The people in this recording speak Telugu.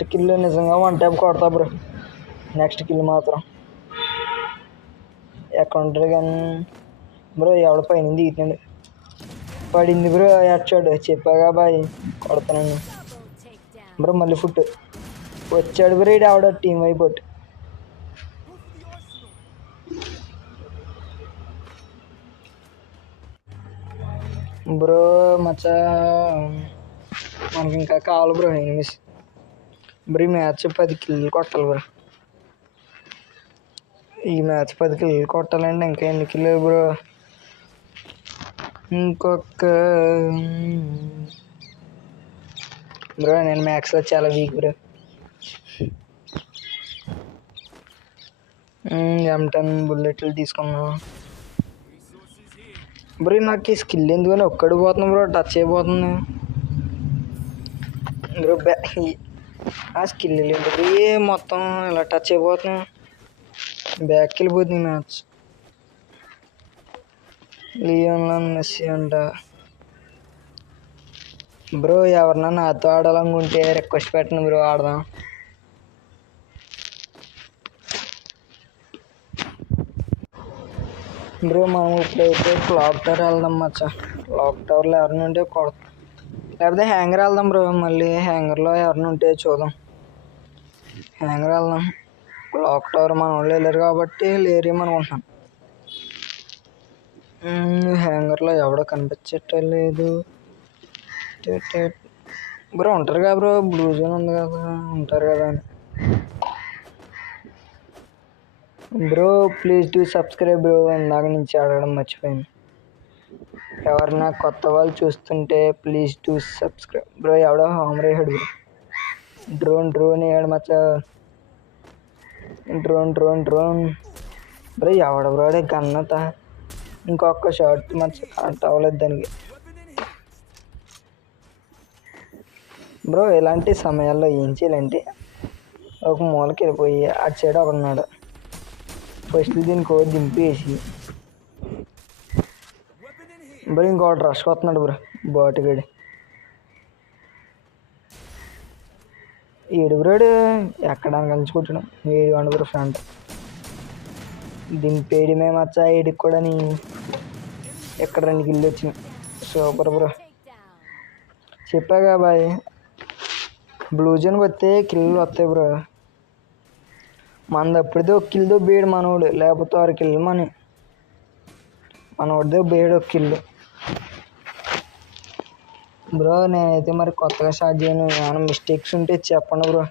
కిల్ నిజంగా వన్ ట్యాప్ కొడతా బ్రో. నెక్స్ట్ కిల్ మాత్రం ఎక్కడ ఉంటుంది కానీ బ్రో. ఎవడ పైన దిగుతుంది పడింది బ్రో. హెడ్షాట్ చెప్పాగా బాయ్ కొడతానని బ్రో. మళ్ళీ ఫుట్ వచ్చాడు బ్రో. ఇడు ఆవిడ టీం అయిపోట్ బ్రో. మచ్చా మనకి ఇంకా కావాలి బ్రో ఎనిమిస్ బ్రో. ఈ మ్యాచ్ 10 కిల్లు కొట్టాలి బ్రో. ఈ మ్యాచ్ 10 కిల్లు కొట్టాలంటే ఇంకా ఎన్ని కిల్లు బ్రో? ఇంకొక బ్రో. నేను మ్యాక్స్లో చాలా వీక్ బ్రో. M10 బుల్లెట్లు తీసుకున్నాను బ్రో. నాకు ఈ స్కిల్ ఎందుకని ఒక్కడు పోతుంది బ్రో. టచ్ అయిపోతుంది బ్రో. ఆ స్కిల్ లేదు మొత్తం ఇలా టచ్ అయిపోతుంది. బ్యాక్కి వెళ్ళిపోతుంది మ్యాచ్. లియోన్లో మెస్సీ అంట బ్రో. ఎవరన్నా నాతో ఆడాలనుకుంటే రిక్వెస్ట్ పెట్టండి బ్రో. ఆడదాం బ్రో. మనం ఇప్పుడైతే క్లాక్ టవర్ వెళ్దాం మచ్చా. క్లాక్ టవర్లో ఎవరిని ఉంటే కొడతాం, లేకపోతే హ్యాంగర్ వెళ్దాం బ్రో. మళ్ళీ హ్యాంగర్లో ఎవరిని ఉంటే చూద్దాం. హ్యాంగర్ వెళ్దాం. క్లాక్ టవర్ మన వాళ్ళు వెళ్ళారు కాబట్టి లేరేమో అనుకుంటున్నాను. హ్యాంగర్లో ఎవడో కనిపించట్లేదు బ్రో. ఉంటారు కదా బ్రో. బ్లూ జోన్ ఉంది కదా, ఉంటారు కదా bro. Please do subscribe bro. ఇందాక నుంచి అడగడం మర్చిపోయాను. ఎవరన్నా కొత్త వాళ్ళు చూస్తుంటే ప్లీజ్ డూ సబ్స్క్రైబ్ బ్రో. ఎవడో హోమ్ రేహడ్ బ్రో. డ్రోన్ వేయడు మచ్చ. Drone bro. ఎవడ బ్రోడే గన్నత. ఇంకొక షార్ట్ మచ్చ కనెక్ట్ అవ్వలేదు దానికి బ్రో. ఇలాంటి సమయాల్లో ఏం చేయాలంటే ఒక మూలకి వెళ్ళిపోయి అటు సైడ్ ఒకడున్నాడు. ఫస్ట్ దీనికి దింపేసి బ్రో ఇంకోటి రష్ వస్తున్నాడు బ్రో. బాటుగాడి ఏడు బ్రోడు ఎక్కడ కలిసిపోతాడు. ఏడు అండు బ్రో. ఫ్రంట్ దింపేయడమే మచ్చ. ఏడికి కూడా ఎక్కడ 2 కిల్లు వచ్చినాయి. Super bro. చెప్పాగా బాయ్. బ్లూ జోన్కి వస్తే కిల్లు వస్తాయి బ్రో. మనది అప్పుడుదే ఒక కిల్దో బేడు మనోడు, లేకపోతే 6 కిల్లు మనోడిదే బేడు ఒక కిల్లు బ్రో. నేనైతే మరి కొత్తగా స్టార్ట్ చేయను. ఏమైనా మిస్టేక్స్ ఉంటే చెప్పండి బ్రో.